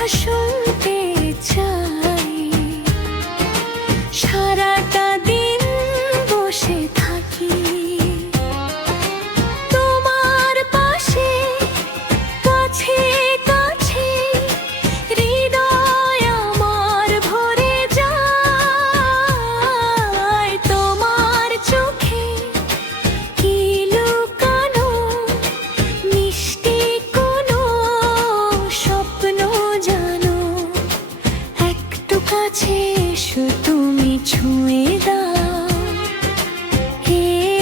কথা শুনতে চাই, সারাটা দিন বসে থাকি তোমার পাশে, কাছে কাছে হৃদয় আমার ভরে যায়। তোমার চোখে কি লুকানো মিষ্টি কোনো স্বপ্ন জানো, একটু কাছে এসো তুমি ছুঁয়ে দাও। এই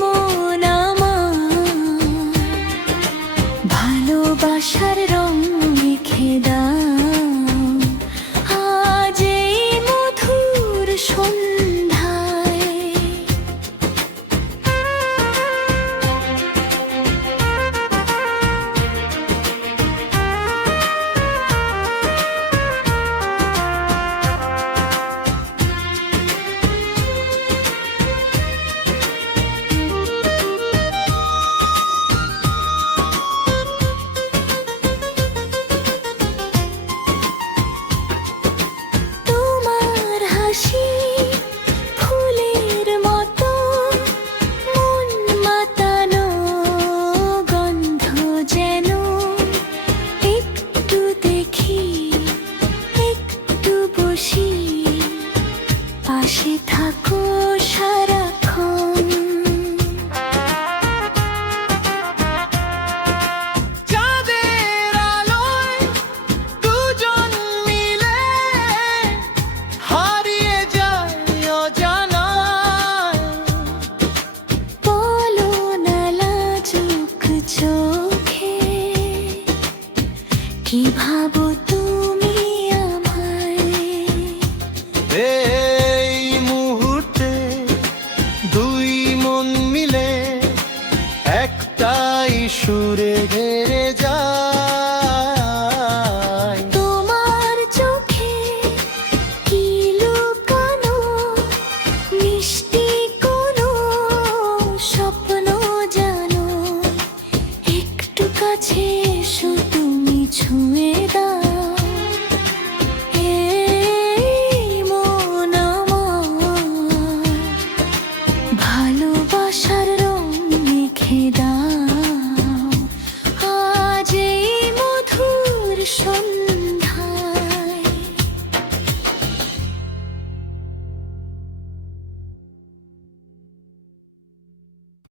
মন আমার ভালোবাসার রং মেখে দাও আজ এই মধুর সন্ধ্যায়। তোমার হাসি ফুলের মতো মন মাতানো, গন্ধ যেন একটু দেখি একটু বসি, পাশে থাকো সারাক্ষণ। চাঁদের আলোয় দুজন মিলে হারিয়ে যায় অজানায়। বলো না লাজুক চোখে কি ভাবো তুমি আমায়। এই মুহূর্তে দুই মন মিলে একটাই সুরে ঘেরে যায়। তোমার চোখে কি লুকানো মিষ্টি কোনো স্বপ্ন জানো, একটু কাছে এসো তুমি ছুঁয়ে দাও। এই মন আমার ভালোবাসার রং মেখে দাও আজ এই মধুর সন্ধ্যায়।